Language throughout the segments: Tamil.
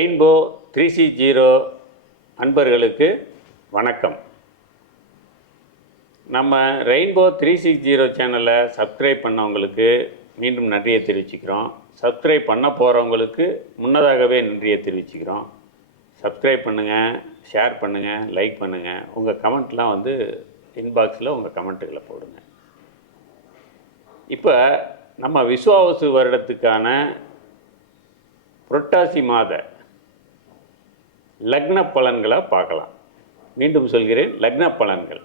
ரெயின்போ த்ரீ சி ஜீரோ அன்பர்களுக்கு வணக்கம். நம்ம ரெயின்போ த்ரீ சிக்ஸ் ஜீரோ சேனலை சப்ஸ்கிரைப் பண்ணவங்களுக்கு மீண்டும் நன்றியை தெரிவிச்சுக்கிறோம். சப்ஸ்கிரைப் பண்ண போகிறவங்களுக்கு முன்னதாகவே நன்றியை தெரிவிச்சுக்கிறோம். சப்ஸ்கிரைப் பண்ணுங்கள் ஷேர் பண்ணுங்கள் லைக் பண்ணுங்கள் உங்கள் கமெண்ட்லாம் வந்து இன்பாக்ஸில் உங்கள் கமெண்ட்டுகளை போடுங்க. இப்போ நம்ம விஸ்வாவசு வருடத்துக்கான புரட்டாசி மாத லக்ன பலன்களை பார்க்கலாம். மீண்டும் சொல்கிறேன் லக்ன பலன்கள்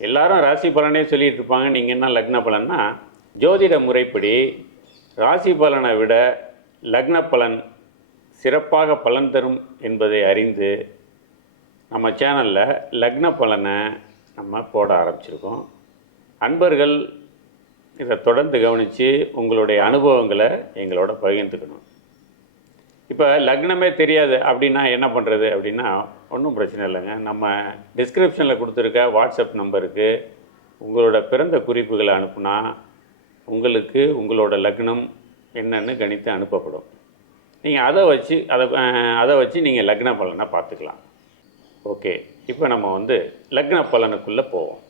எல்லாரும் ராசி பலனே சொல்லிகிட்டு இருப்பாங்க. நீங்கள் என்ன லக்ன பலன்னா ஜோதிட முறைப்படி ராசி பலனை விட லக்ன பலன் சிறப்பாக பலன் தரும் என்பதை அறிந்து நம்ம சேனலில் லக்ன பலனை நம்ம போட ஆரம்பிச்சிருக்கோம். அன்பர்கள் இதை தொடர்ந்து கவனித்து உங்களுடைய அனுபவங்களை எங்களோட பகிர்ந்துக்கணும். இப்போ லக்னமே தெரியாது அப்படின்னா என்ன பண்ணுறது அப்படின்னா ஒன்றும் பிரச்சனை இல்லைங்க. நம்ம டிஸ்கிரிப்ஷனில் கொடுத்துருக்க வாட்ஸ்அப் நம்பருக்கு உங்களோட பிறந்த குறிப்புகளை அனுப்புனா உங்களுக்கு உங்களோட லக்னம் என்னன்னு கணித்து அனுப்பப்படும். நீங்கள் அதை வச்சு அதை அதை வச்சு நீங்கள் லக்ன பலனை பார்த்துக்கலாம். ஓகே இப்போ நம்ம வந்து லக்ன பலனுக்குள்ளே போவோம்.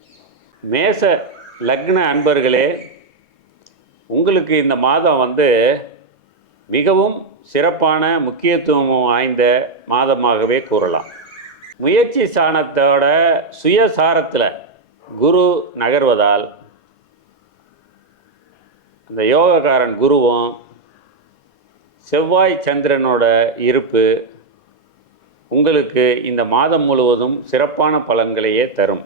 மேச லக்ன அன்பர்களே உங்களுக்கு இந்த மாதம் வந்து மிகவும் சிறப்பான முக்கியத்துவம் வாய்ந்த மாதமாகவே கூறலாம். முயற்சி சாணத்தோட சுயசாரத்தில் குரு நகர்வதால் அந்த யோகக்காரன் குருவும் செவ்வாய் சந்திரனோட இருப்பு உங்களுக்கு இந்த மாதம் முழுவதும் சிறப்பான பலன்களையே தரும்.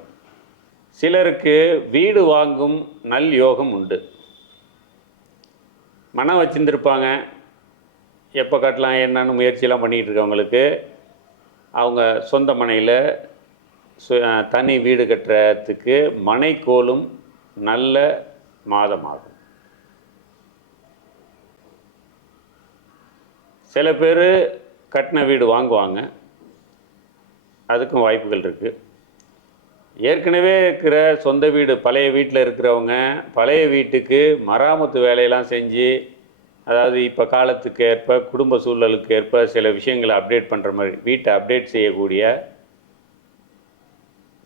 சிலருக்கு வீடு வாங்கும் நல் யோகம் உண்டு. மனம் வச்சிருந்துருப்பாங்க. எப்போ கட்டலாம் என்னன்னு முயற்சியெல்லாம் பண்ணிகிட்டு இருக்கவங்களுக்கு அவங்க சொந்த மனையில் சு- தனி வீடு கட்டுறதுக்கு மனைக்கோளும் நல்ல மாதமாகும். சில பேர் கட்டின வீடு வாங்குவாங்க. அதுக்கும் வாய்ப்புகள் இருக்குது ஏற்கனவே இருக்கிற சொந்த வீடு பழைய வீட்டில் இருக்கிறவங்க பழைய வீட்டுக்கு மராமத்து வேலையெல்லாம் செஞ்சு அதாவது இப்போ காலத்துக்கு ஏற்ப குடும்ப சூழலுக்கு ஏற்ப சில விஷயங்களை அப்டேட் பண்ணுற மாதிரி வீட்டை அப்டேட் செய்யக்கூடிய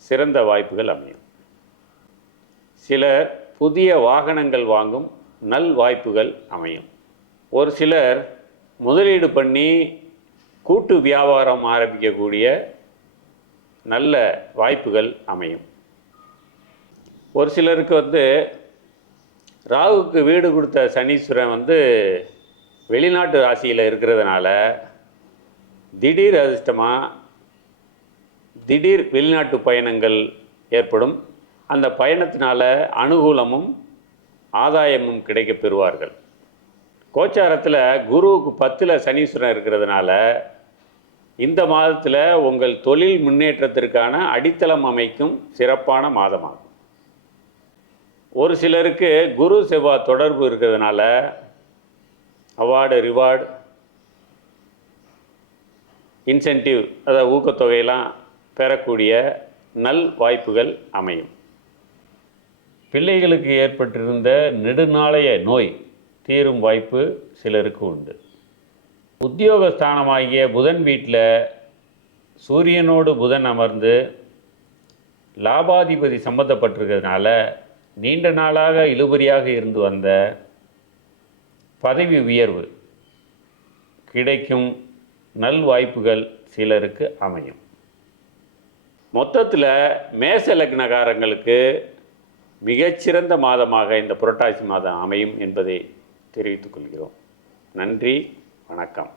சிறந்த வாய்ப்புகள் அமையும். சிலர் புதிய வாகனங்கள் வாங்கும் நல் வாய்ப்புகள் அமையும். ஒரு சிலர் முதலீடு பண்ணி கூட்டு வியாபாரம் ஆரம்பிக்கக்கூடிய நல்ல வாய்ப்புகள் அமையும். ஒரு சிலருக்கு வந்து ராகுக்கு வீடு கொடுத்த சனீஸ்வரன் வந்து வெளிநாட்டு ராசியில் இருக்கிறதுனால திடீர் அதிர்ஷ்டமாக திடீர் வெளிநாட்டு பயணங்கள் ஏற்படும். அந்த பயணத்தினால அனுகூலமும் ஆதாயமும் கிடைக்கப் பெறுவார்கள். கோச்சாரத்தில் குருவுக்கு பத்தில் சனீஸ்வரன் இருக்கிறதுனால இந்த மாதத்தில் உங்கள் தொழில் முன்னேற்றத்திற்கான அடித்தளம் அமைக்கும் சிறப்பான மாதமாகும். ஒரு சிலருக்கு குரு செவ்வாய் தொடர்பு இருக்கிறதுனால அவார்டு ரிவார்டு இன்சென்டிவ் அதாவது ஊக்கத்தொகையெல்லாம் பெறக்கூடிய நல் வாய்ப்புகள் அமையும். பிள்ளைகளுக்கு ஏற்பட்டிருந்த நெடுநாளைய நோய் தீரும் வாய்ப்பு சிலருக்கு உண்டு. உத்தியோகஸ்தானமாகிய புதன் வீட்டில் சூரியனோடு புதன் அமர்ந்து லாபாதிபதி சம்பந்தப்பட்டிருக்கிறதுனால நீண்ட நாளாக இழுபறியாக இருந்து வந்த பதவி உயர்வு கிடைக்கும் நல் வாய்ப்புகள் சிலருக்கு அமையும். மொத்தத்தில் மேச லக்னகாரங்களுக்கு மிகச்சிறந்த மாதமாக இந்த புரட்டாசி மாதம் அமையும் என்பதை தெரிவித்துக் கொள்கிறோம். நன்றி வணக்கம்.